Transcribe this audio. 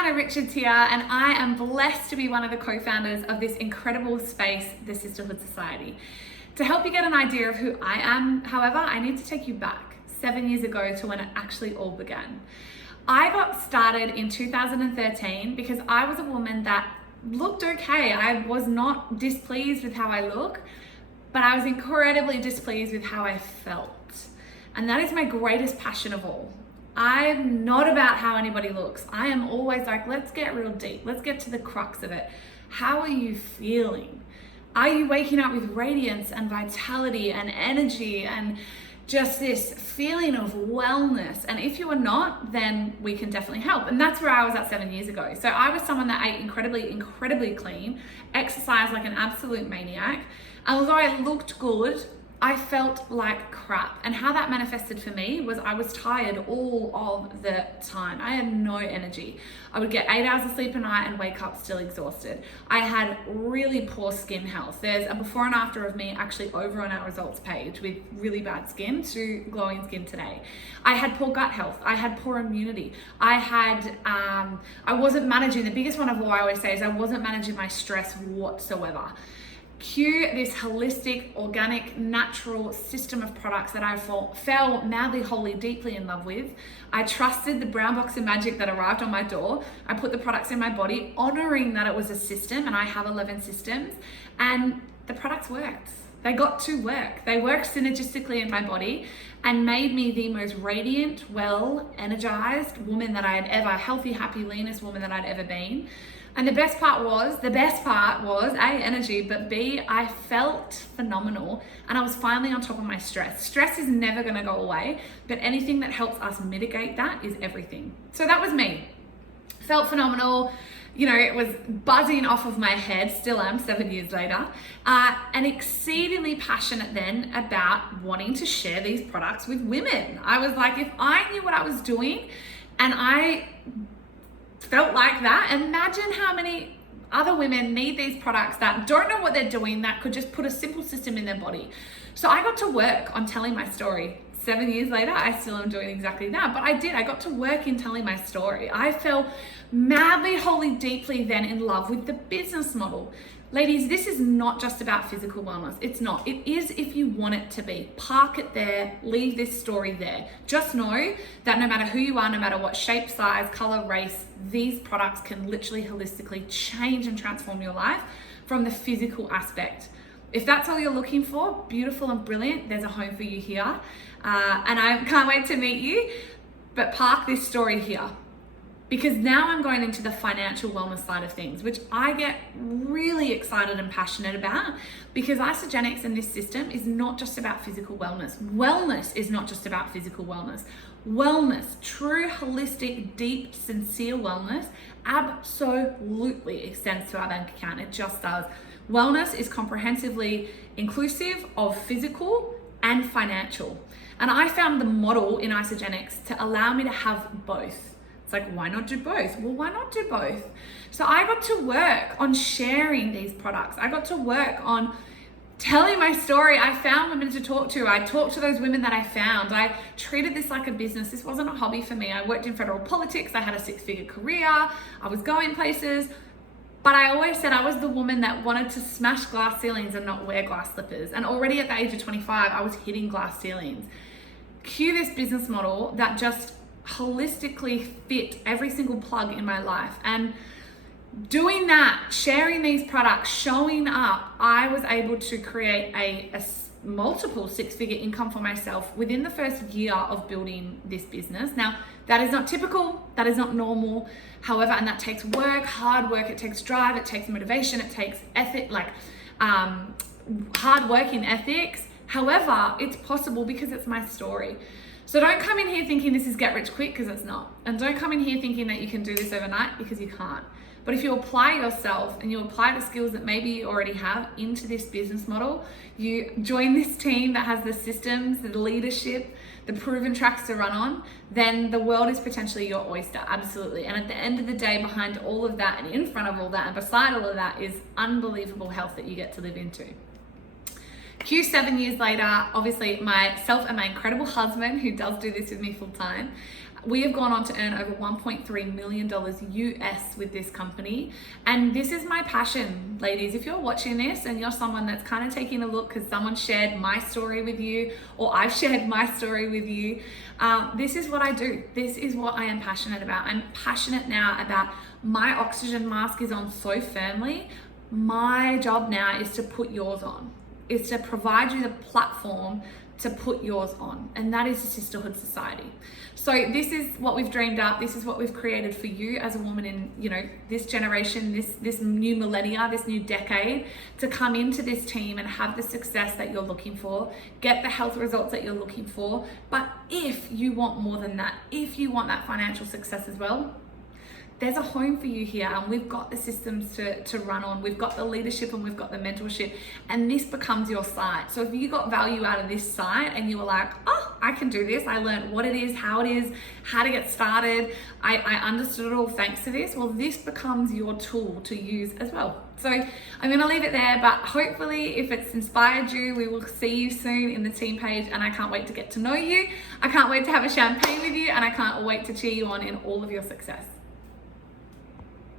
Hannah Richards here, and I am blessed to be one of the co-founders of this incredible space, the Sisterhood Society. To help you get an idea of who I am, however, I need to take you back 7 years ago to when it actually all began. I got started in 2013 because I was a woman that looked okay. I was not displeased with how I look, but I was incredibly displeased with how I felt. And that is my greatest passion of all. I'm not about how anybody looks. I am always like, let's get real deep. Let's get to the crux of it. How are you feeling? Are you waking up with radiance and vitality and energy and just this feeling of wellness? And if you are not, then we can definitely help. And that's where I was at 7 years ago. So I was someone that ate incredibly clean, exercised like an absolute maniac. And although I looked good, I felt like crap. And how that manifested for me was I was tired all of the time. I had no energy. I would get 8 hours of sleep a night and wake up still exhausted. I had really poor skin health. There's a before and after of me actually over on our results page with really bad skin to glowing skin today. I had poor gut health. I had poor immunity. I wasn't managing, the biggest one of all I always say is I wasn't managing my stress whatsoever. Cue this holistic, organic, natural system of products that I fell madly, wholly, deeply in love with. I trusted the brown box of magic that arrived on my door. I put the products in my body, honoring that it was a system, and I have 11 systems, and the products worked. They got to work. They worked synergistically in my body and made me the most radiant, well, energized woman that I had ever, healthy, happy, leanest woman that I'd ever been. And the best part was A, energy, but B, I felt phenomenal and I was finally on top of my stress. Stress is never gonna go away, but anything that helps us mitigate that is everything. So that was me. Felt phenomenal. You know, it was buzzing off of my head, still am 7 years later, and exceedingly passionate then about wanting to share these products with women. I was like, if I knew what I was doing and I felt like that, imagine how many other women need these products that don't know what they're doing, that could just put a simple system in their body. So I got to work on telling my story. 7 years later, I still am doing exactly that, but I got to work in telling my story. I fell madly, wholly, deeply then in love with the business model. Ladies, this is not just about physical wellness. It's not. It is if you want it to be. Park it there, leave this story there. Just know that no matter who you are, no matter what shape, size, color, race, these products can literally holistically change and transform your life from the physical aspect. If that's all you're looking for, beautiful and brilliant, there's a home for you here. And I can't wait to meet you, but park this story here. Because now I'm going into the financial wellness side of things, which I get really excited and passionate about, because Isagenix and this system is not just about physical wellness. Wellness is not just about physical wellness. Wellness, true, holistic, deep, sincere wellness, absolutely extends to our bank account. It just does. Wellness is comprehensively inclusive of physical and financial. And I found the model in Isagenix to allow me to have both. It's like, why not do both? Well, why not do both? So I got to work on sharing these products. I got to work on telling my story. I found women to talk to. I talked to those women that I found. I treated this like a business. This wasn't a hobby for me. I worked in federal politics. I had a 6-figure career. I was going places. But I always said I was the woman that wanted to smash glass ceilings and not wear glass slippers. And already at the age of 25, I was hitting glass ceilings. Cue this business model that just holistically fit every single plug in my life. And doing that, sharing these products, showing up, I was able to create a multiple 6-figure income for myself within the first year of building this business. Now, that is not typical, that is not normal. However, and that takes work, hard work, it takes drive, it takes motivation, it takes ethic, hard working ethics. However, it's possible because it's my story. So don't come in here thinking this is get rich quick, because it's not. And don't come in here thinking that you can do this overnight, because you can't. But if you apply yourself and you apply the skills that maybe you already have into this business model, you join this team that has the systems, the leadership, the proven tracks to run on, then the world is potentially your oyster, absolutely. And at the end of the day, behind all of that and in front of all that and beside all of that is unbelievable health that you get to live into. Cue 7 years later, obviously myself and my incredible husband, who does do this with me full time, We have gone on to earn over $1.3 million US with this company. And this is my passion, ladies. If you're watching this and you're someone that's kind of taking a look because someone shared my story with you, or I've shared my story with you, this is what I do. This is what I am passionate about. I'm passionate now about my oxygen mask is on so firmly. My job now is to put yours on. Is to provide you the platform to put yours on, and that is the Sisterhood Society. So this is what we've dreamed up. This is what we've created for you as a woman in, you know, this generation, this new millennia, this new decade, to come into this team and have the success that you're looking for, get the health results that you're looking for. But if you want more than that, if you want that financial success as well, there's a home for you here, and we've got the systems to run on. We've got the leadership and we've got the mentorship, and this becomes your site. So if you got value out of this site and you were like, oh, I can do this, I learned what it is, how to get started, I understood it all thanks to this, well, this becomes your tool to use as well. So I'm gonna leave it there, but hopefully if it's inspired you, we will see you soon in the team page, and I can't wait to get to know you. I can't wait to have a champagne with you, and I can't wait to cheer you on in all of your success.